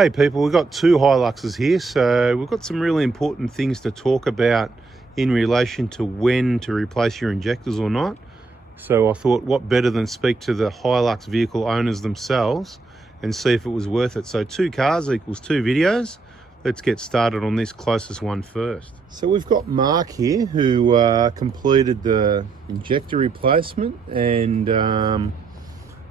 Hey people, we've got two Hiluxes here, so we've got some really important things to talk about in relation to when to replace your injectors or not. So I thought, what better than speak to the Hilux vehicle owners themselves and see if it was worth it. So 2 cars equals 2 videos. Let's get started on this closest one first. So we've got Mark here who completed the injector replacement and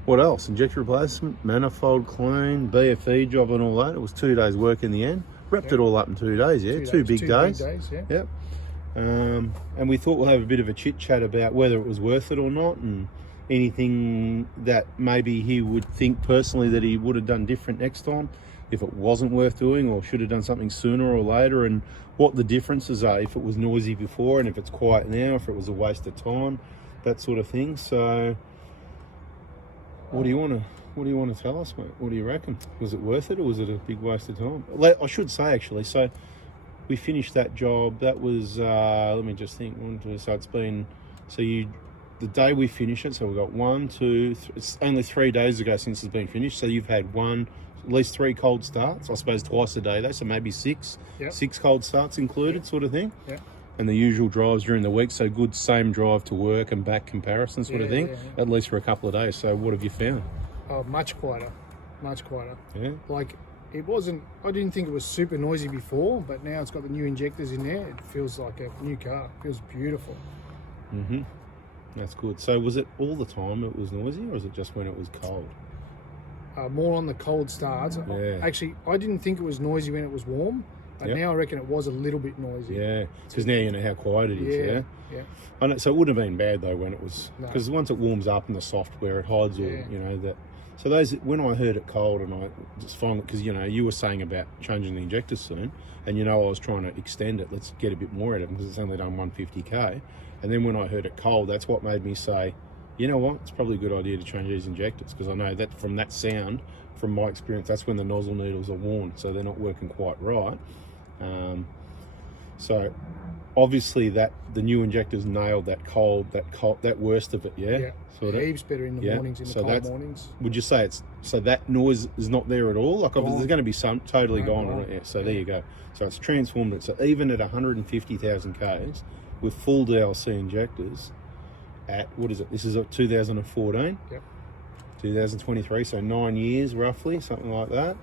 what else? Injector replacement, manifold clean, BFE job and all that. It was 2 days work in the end. Wrapped it all up in 2 days, yeah? Two big days. Yeah. Yep. And we thought we'll have a bit of a chit chat about whether it was worth it or not, and anything that maybe he would think personally that he would have done different next time, if it wasn't worth doing or should have done something sooner or later, and what the differences are, if it was noisy before and if it's quiet now, if it was a waste of time, that sort of thing. So what do you want to tell us, mate? What do you reckon? Was it worth it or was it a big waste of time? I should say actually, so we finished that job. That was let me just think. So it's been, the day we finished it. So we got 1, 2, it's only 3 days ago since it's been finished. So you've had at least 3 cold starts. I suppose twice a day though. So maybe 6 cold starts included, sort of thing. Yeah. And the usual drives during the week, so good same drive to work and back comparison sort of thing, at least for a couple of days. So what have you found? Oh, much quieter. Yeah. Like, it wasn't, I didn't think it was super noisy before, but now it's got the new injectors in there. It feels like a new car. It feels beautiful. Mm-hmm. That's good. So was it all the time it was noisy, or was it just when it was cold? More on the cold starts. Yeah. Actually, I didn't think it was noisy when it was warm. But now I reckon it was a little bit noisy. Yeah, because now you know how quiet it is, yeah? I know, so it wouldn't have been bad though when it was, because once it warms up in the software, it hides all, you know, that. So when I heard it cold and I just finally, because, you know, you were saying about changing the injectors soon, and, you know, I was trying to extend it, let's get a bit more out of it, because it's only done 150k. And then when I heard it cold, that's what made me say, you know what, it's probably a good idea to change these injectors, because I know that from that sound, from my experience, that's when the nozzle needles are worn, so they're not working quite right. So obviously the new injectors nailed that worst of it, yeah? Sort of. Heaps better in the mornings, in the cold mornings. Would you say so that noise is not there at all? Like there's going to be some totally gone on it, yeah. So there you go. So it's transformed it. So even at 150,000 Ks with full DLC injectors at, what is it? This is 2014? Yep. 2023, so 9 years roughly, something like that.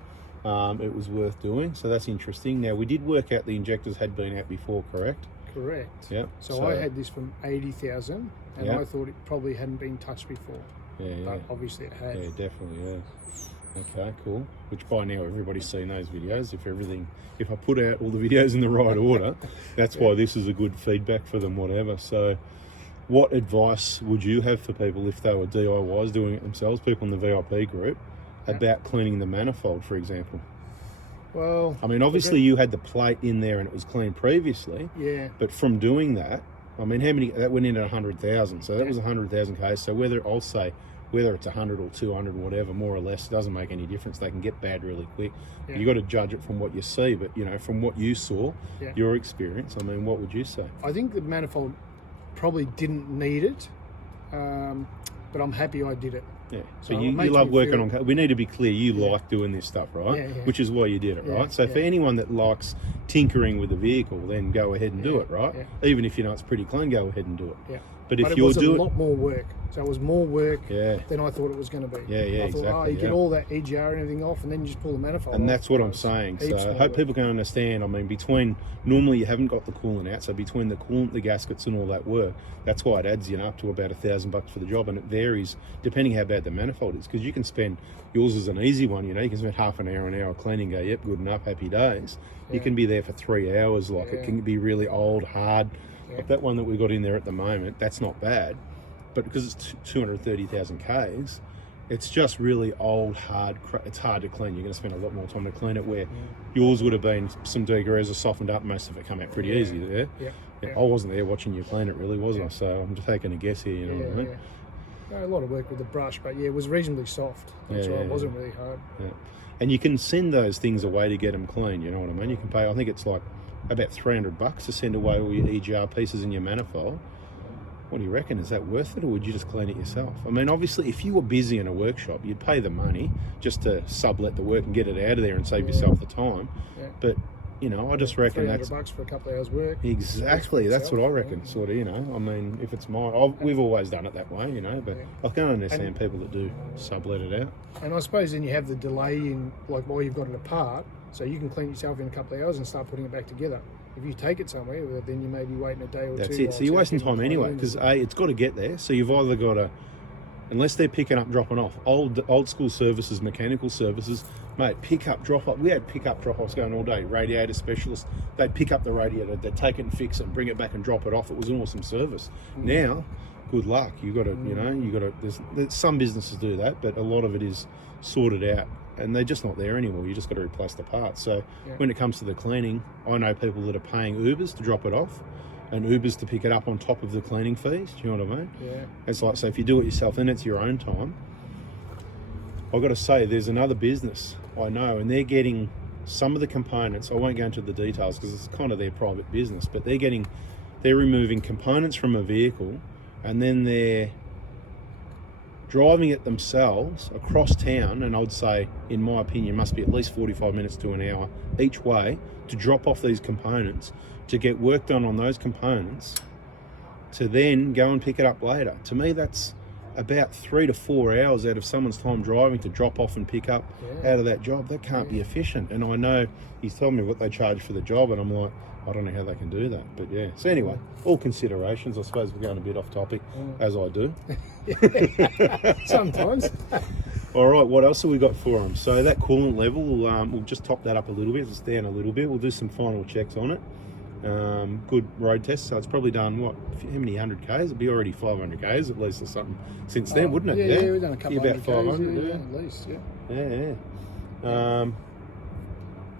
It was worth doing, so that's interesting. Now, we did work out the injectors had been out before, correct? Correct. Yeah. So I had this from 80,000, and I thought it probably hadn't been touched before. But obviously it had. Yeah, definitely, yeah. Okay, cool. Which by now everybody's seen those videos. If I put out all the videos in the right order, that's why this is a good feedback for them, whatever. So what advice would you have for people if they were DIYs doing it themselves, people in the VIP group, about cleaning the manifold, for example? Well, I mean, obviously you had the plate in there and it was clean previously. Yeah. But from doing that, I mean, that went in at 100,000. So that was 100,000 Ks. So whether it's 100 or 200 or whatever, more or less, it doesn't make any difference. They can get bad really quick. Yeah. You got to judge it from what you see. But you know, from what you saw, your experience, I mean, what would you say? I think the manifold probably didn't need it, but I'm happy I did it. Yeah, so you love working on. We need to be clear. You like doing this stuff, right? Yeah. Which is why you did it, right? So for anyone that likes tinkering with the vehicle, then go ahead and do it, right? Yeah. Even if you know it's pretty clean, go ahead and do it. Yeah. But if you're doing a lot more work, so it was more work than I thought it was going to be. I thought, you get all that EGR and everything off, and then you just pull the manifold off. And that's what I'm saying. So I hope people can understand. I mean, normally you haven't got the coolant out, so between the coolant, the gaskets, and all that work, that's why it adds you up to about $1,000 for the job, and it varies depending how bad the manifold is. Because you can spend, yours is an easy one, you know, you can spend half an hour cleaning, go, yep, good enough, happy days. You can be there for 3 hours, like it can be really old, hard. Like that one that we've got in there at the moment, that's not bad. But because it's 230,000 Ks, it's just really old, hard. It's hard to clean. You're going to spend a lot more time to clean it. Where yours would have been some degreaser softened up, most of it come out pretty easy there. Yeah. I wasn't there watching you clean it, really, was I? So I'm just taking a guess here. You know what I mean? A lot of work with the brush, but it was reasonably soft. That's right. It wasn't really hard. Yeah. And you can send those things away to get them clean. You know what I mean? You can pay. I think it's like about $300 to send away all your EGR pieces in your manifold. What do you reckon? Is that worth it, or would you just clean it yourself? I mean, obviously, if you were busy in a workshop, you'd pay the money just to sublet the work and get it out of there and save yourself the time. Yeah. But, you know, I just reckon that's... $300 for a couple of hours work. Exactly, that's what I reckon, sort of, you know. I mean, if it's we've always done it that way, you know, but I can understand people that do sublet it out. And I suppose then you have the delay in, like, while you've got it apart, so you can clean it yourself in a couple of hours and start putting it back together. If you take it somewhere, well, then you may be waiting a day or two. That's it. So you're wasting time anyway, because it's got to get there. So you've either got to, unless they're picking up, dropping off, old school services, mechanical services, mate, pick up, drop off. We had pick up, drop offs going all day. Radiator specialists, they'd pick up the radiator, they'd take it and fix it and bring it back and drop it off. It was an awesome service. Now, good luck. You got to, you know, you got to. There's some businesses do that, but a lot of it is sorted out. And they're just not there anymore. You just got to replace the parts. So when it comes to the cleaning, I know people that are paying Ubers to drop it off and Ubers to pick it up on top of the cleaning fees. Do you know what I mean? Yeah. It's like, so if you do it yourself, then it's your own time. I've got to say, there's another business I know, and they're getting some of the components. I won't go into the details because it's kind of their private business, but they're removing components from a vehicle and then they're driving it themselves across town, and I'd say, in my opinion, must be at least 45 minutes to an hour each way to drop off these components, to get work done on those components, to then go and pick it up later. To me, that's about 3 to 4 hours out of someone's time driving to drop off and pick up out of that job. That can't be efficient. And I know he's telling me what they charge for the job, and I'm like, I don't know how they can do that, but yeah. So anyway, all considerations. I suppose we're going a bit off topic, as I do. Sometimes. All right, what else have we got for them? So that coolant level, we'll just top that up a little bit. It's down a little bit. We'll do some final checks on it. Good road test. So it's probably done, what, how many 100Ks? It'd be already 500Ks at least or something since then, wouldn't it? Yeah, we've done a couple about 500, yeah, at least, Yeah.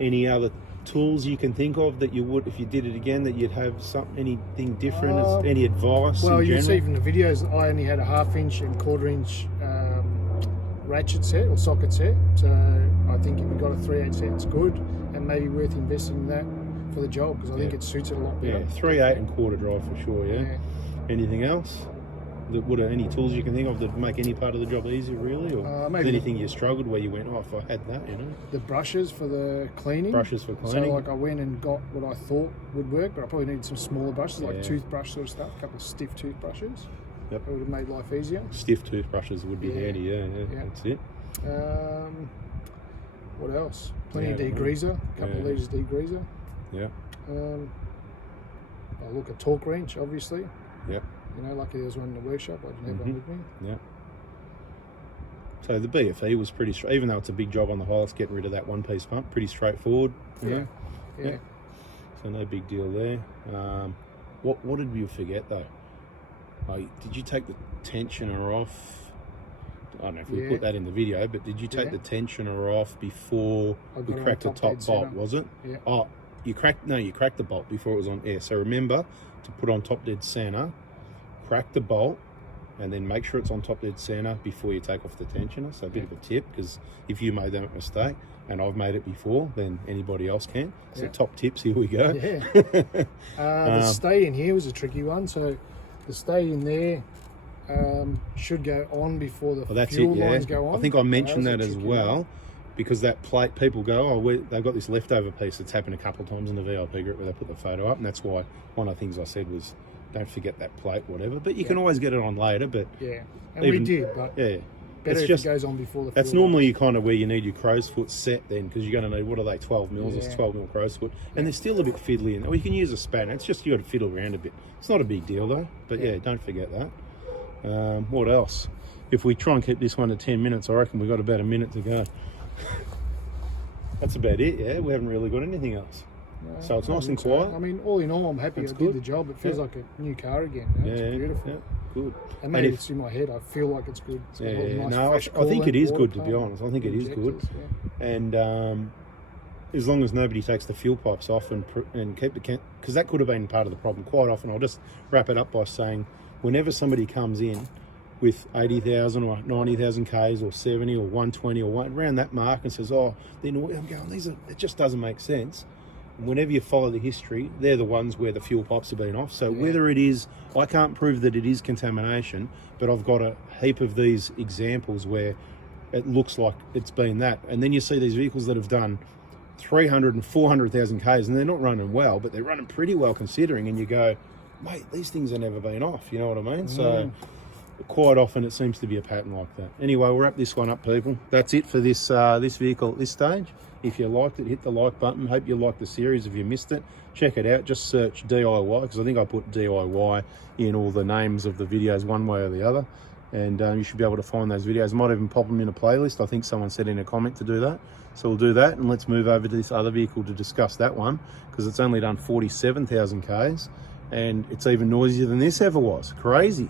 Any other tools you can think of that you would, if you did it again, that you'd have anything different? Any advice? Well, you can see from the videos that I only had a 1/2 inch and 1/4 inch ratchet set or socket set. So I think if you've got a 3/8 set, it's good and maybe worth investing in that for the job, because I think it suits it a lot better. Yeah, 3/8 and 1/4 drive for sure. Yeah. Anything else? Any tools you can think of that make any part of the job easier, really? Or maybe anything you struggled where you went, oh, if I had that, you know? The brushes for the cleaning. Brushes for cleaning. So like I went and got what I thought would work, but I probably needed some smaller brushes, like toothbrush sort of stuff, a couple of stiff toothbrushes. Yep. That would have made life easier. Stiff toothbrushes would be handy, yeah, that's it. What else? Plenty of degreaser, a couple of litres of degreaser. Yeah. I'll look at torque wrench, obviously. Yep. You know, luckily there was one in the workshop. I didn't have one with me. Yeah. So the BFE was pretty straight, even though it's a big job on the Hilux, getting rid of that one-piece pump, pretty straightforward. Yeah. So no big deal there. What did we forget though? Did you take the tensioner off? I don't know if we put that in the video, but did you take the tensioner off before we cracked the top bolt? Was it? Yeah. Oh, you cracked the bolt before it was on air. So remember to put on top dead center, crack the bolt, and then make sure it's on top dead center before you take off the tensioner. So a bit of a tip, because if you made that mistake, and I've made it before, then anybody else can. So top tips, here we go. Yeah. The stay in here was a tricky one. So the stay in there should go on before the fuel lines go on. I think I mentioned that as well, because that plate, people go, they've got this leftover piece. It's happened a couple of times in the VIP group where they put the photo up, and that's why one of the things I said was, don't forget that plate, whatever. But you can always get it on later. But and we did. But better if it goes on before the. That's normally kind of where you need your crow's foot set then, because you're going to need, what are they, 12 mils? It's 12 mil crow's foot, and they're still a bit fiddly in there. Or you can use a spanner. It's just you got to fiddle around a bit. It's not a big deal though. But don't forget that. What else? If we try and keep this one to 10 minutes, I reckon we've got about a minute to go. That's about it. Yeah, we haven't really got anything else. No, so it's nice and quiet. I mean, all in all, I'm happy I did the job. It feels like a new car again. You know? It's beautiful. Yeah, good. And maybe it's in my head. I feel like it's good. It's I think it is good, to be honest. I think it is good. And as long as nobody takes the fuel pipes off and keep the because that could have been part of the problem. Quite often, I'll just wrap it up by saying, whenever somebody comes in with 80,000 or 90,000 Ks or 70 or 120 or around that mark and says, oh, then I'm going, it just doesn't make sense. whenever you follow the history, they're the ones where the fuel pipes have been off. So whether it is, I can't prove that it is contamination, but I've got a heap of these examples where it looks like it's been that. And then you see these vehicles that have done 300 and 400,000 Ks, and they're not running well, but they're running pretty well considering, and you go, mate, these things have never been off, you know what I mean? So quite often it seems to be a pattern like that. Anyway, we'll wrap this one up, people. That's it for this this vehicle at this stage. If you liked it, hit the like button. Hope you liked the series. If you missed it, check it out. Just search DIY, because I think I put DIY in all the names of the videos one way or the other, and you should be able to find those videos. Might even pop them in a playlist. I think someone said in a comment to do that, so we'll do that. And let's move over to this other vehicle to discuss that one, because it's only done 47,000 Ks, and it's even noisier than this ever was. Crazy.